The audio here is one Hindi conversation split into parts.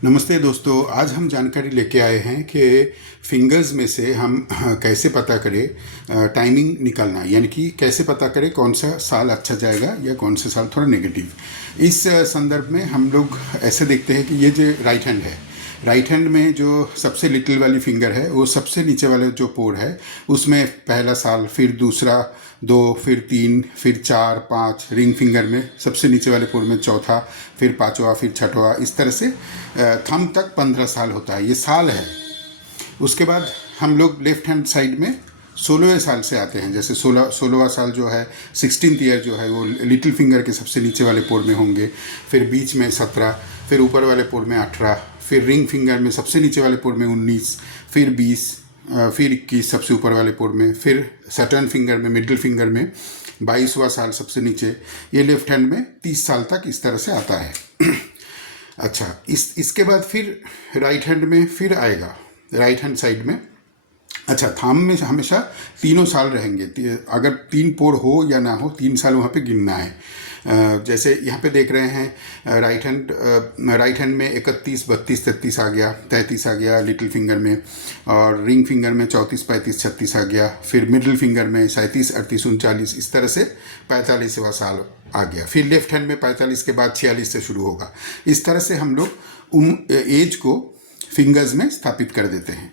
नमस्ते दोस्तों, आज हम जानकारी लेके आए हैं कि फिंगर्स में से हम कैसे पता करें टाइमिंग निकालना, यानी कि कैसे पता करें कौन सा साल अच्छा जाएगा या कौन सा साल थोड़ा नेगेटिव। इस संदर्भ में हम लोग ऐसे देखते हैं कि ये जो राइट हैंड है, राइट हैंड में जो सबसे लिटिल वाली फिंगर है वो सबसे नीचे वाले जो पोर है उसमें पहला साल, फिर दूसरा, दो, फिर तीन, फिर चार, पाँच, रिंग फिंगर में सबसे नीचे वाले पोर में चौथा, फिर पाँचवा, फिर छठवा, इस तरह से थंब तक 15 साल होता है। ये साल है। उसके बाद हम लोग लेफ्ट हैंड साइड में 16वें साल से आते हैं। जैसे 16वां साल जो है, 16th ईयर जो है वो लिटिल फिंगर के सबसे नीचे वाले पोर में होंगे, फिर बीच में 17, फिर ऊपर वाले पोर में 18, फिर रिंग फिंगर में सबसे नीचे वाले पोर में 19, फिर 20, फिर 21 सबसे ऊपर वाले पोर में, फिर सटर्न फिंगर में, मिडिल फिंगर में 22वां साल सबसे नीचे। ये लेफ्ट हैंड में 30 साल तक इस तरह से आता है। अच्छा, इसके बाद फिर राइट हैंड में फिर आएगा, राइट हैंड साइड में। अच्छा, थाम में हमेशा तीनों साल रहेंगे। अगर 3 पोर हो या ना हो, 3 साल वहाँ पे गिनना है। जैसे यहाँ पे देख रहे हैं राइट हैंड में 31, 32, 33 आ गया, 33 आ गया लिटिल फिंगर में, और रिंग फिंगर में 34, 35, 36 आ गया, फिर मिडिल फिंगर में 37, 38, 39, इस तरह से 45वां साल आ गया। फिर लेफ्ट हैंड में 45 के बाद 46 से शुरू होगा। इस तरह से हम लोग एज को फिंगर्स में स्थापित कर देते हैं।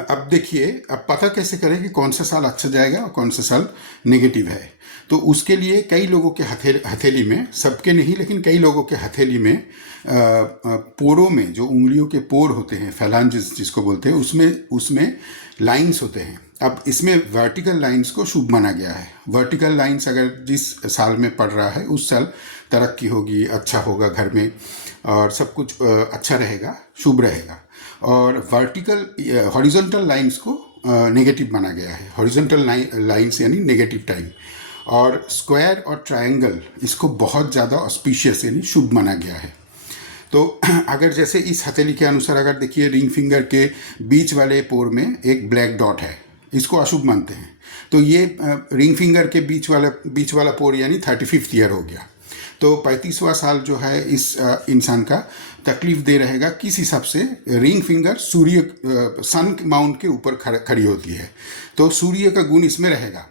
अब देखिए, अब पता कैसे करें कि कौन सा साल अच्छा जाएगा और कौन सा साल नेगेटिव है। तो उसके लिए कई लोगों के हथेली में, सबके नहीं लेकिन कई लोगों के हथेली में पोरों में, जो उंगलियों के पोर होते हैं, फैलांजेस जिसको बोलते हैं, उसमें लाइंस होते हैं। अब इसमें वर्टिकल लाइंस को शुभ माना गया है। वर्टिकल लाइंस अगर जिस साल में पड़ रहा है उस साल तरक्की होगी, अच्छा होगा घर में, और सब कुछ अच्छा रहेगा, शुभ रहेगा। और वर्टिकल हॉरिजॉन्टल लाइंस को नेगेटिव माना गया है। हॉरिजॉन्टल लाइंस यानी नेगेटिव टाइम, और स्क्वायर और ट्रायंगल इसको बहुत ज़्यादा ऑस्पिशियस यानी शुभ माना गया है। तो अगर जैसे इस हथेली के अनुसार अगर देखिए, रिंग फिंगर के बीच वाले पोर में एक ब्लैक डॉट है, इसको अशुभ मानते हैं। तो ये रिंग फिंगर के बीच वाला पोर यानी 35th ईयर हो गया। तो 35वां साल जो है इस इंसान का तकलीफ दे रहेगा। किस हिसाब से? रिंग फिंगर सन माउंट के ऊपर खड़ी होती है, तो सूर्य का गुण इसमें रहेगा।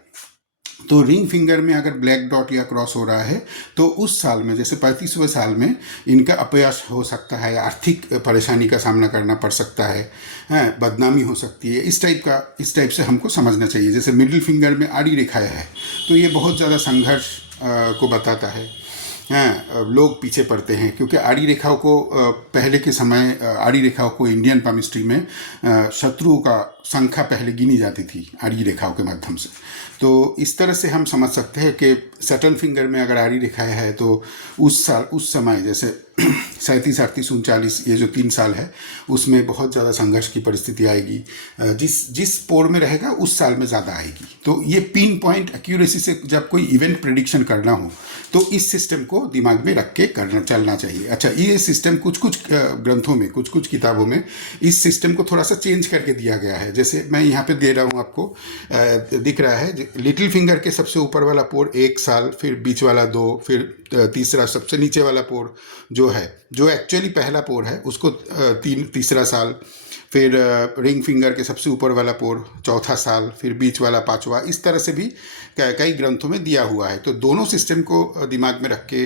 तो रिंग फिंगर में अगर ब्लैक डॉट या क्रॉस हो रहा है तो उस साल में, जैसे 35वें साल में, इनका अपयश हो सकता है, आर्थिक परेशानी का सामना करना पड़ सकता है, बदनामी हो सकती है। इस टाइप से हमको समझना चाहिए। जैसे मिडिल फिंगर में आड़ी रेखाएं है तो ये बहुत ज़्यादा संघर्ष को बताता है। लोग पीछे पड़ते हैं, क्योंकि आड़ी रेखाओं को पहले के समय आड़ी रेखाओं को इंडियन केमिस्ट्री में शत्रुओं का संख्या पहले गिनी जाती थी आड़ी रेखाओं के माध्यम से। तो इस तरह से हम समझ सकते हैं कि सटर्न फिंगर में अगर आड़ी रेखाएं है तो उस समय जैसे 37, 38, 39, ये जो 3 साल है उसमें बहुत ज़्यादा संघर्ष की परिस्थिति आएगी। जिस पोर में रहेगा उस साल में ज़्यादा आएगी। तो ये पिन पॉइंट एक्यूरेसी से जब कोई इवेंट प्रिडिक्शन करना हो तो इस सिस्टम को दिमाग में रख के चलना चाहिए। अच्छा, ये सिस्टम कुछ ग्रंथों में, कुछ किताबों में इस सिस्टम को थोड़ा सा चेंज करके दिया गया है। जैसे मैं यहाँ पे दे रहा हूँ आपको, दिख रहा है लिटिल फिंगर के सबसे ऊपर वाला पोर 1 साल, फिर बीच वाला 2, फिर तीसरा सबसे नीचे वाला पोर जो एक्चुअली पहला पोर है उसको तीसरा साल, फिर रिंग फिंगर के सबसे ऊपर वाला पोर चौथा साल, फिर बीच वाला 5वां। इस तरह से भी कई ग्रंथों में दिया हुआ है। तो दोनों सिस्टम को दिमाग में रख के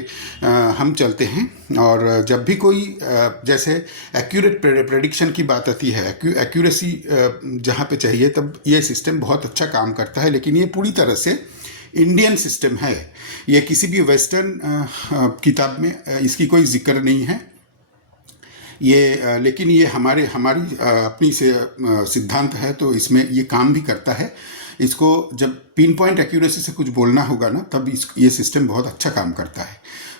हम चलते हैं। और जब भी कोई जैसे एक्यूरेट प्रेडिक्शन की बात आती है, एक्यूरेसी जहाँ पे चाहिए, तब ये सिस्टम बहुत अच्छा काम करता है। लेकिन ये पूरी तरह से इंडियन सिस्टम है। ये किसी भी वेस्टर्न किताब में इसकी कोई जिक्र नहीं है। लेकिन ये हमारी अपनी से सिद्धांत है, तो इसमें ये काम भी करता है। इसको जब पिन पॉइंट एक्यूरेसी से कुछ बोलना होगा ना, तब ये सिस्टम बहुत अच्छा काम करता है।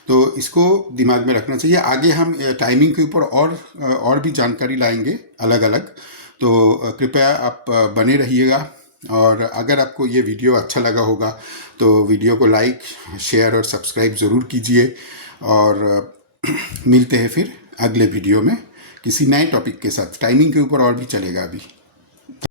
तो इसको दिमाग में रखना चाहिए। आगे हम टाइमिंग के ऊपर और भी जानकारी लाएंगे अलग अलग। तो कृपया आप बने रहिएगा। और अगर आपको ये वीडियो अच्छा लगा होगा तो वीडियो को लाइक, शेयर और सब्सक्राइब ज़रूर कीजिए। और मिलते हैं फिर अगले वीडियो में किसी नए टॉपिक के साथ। टाइमिंग के ऊपर और भी चलेगा अभी।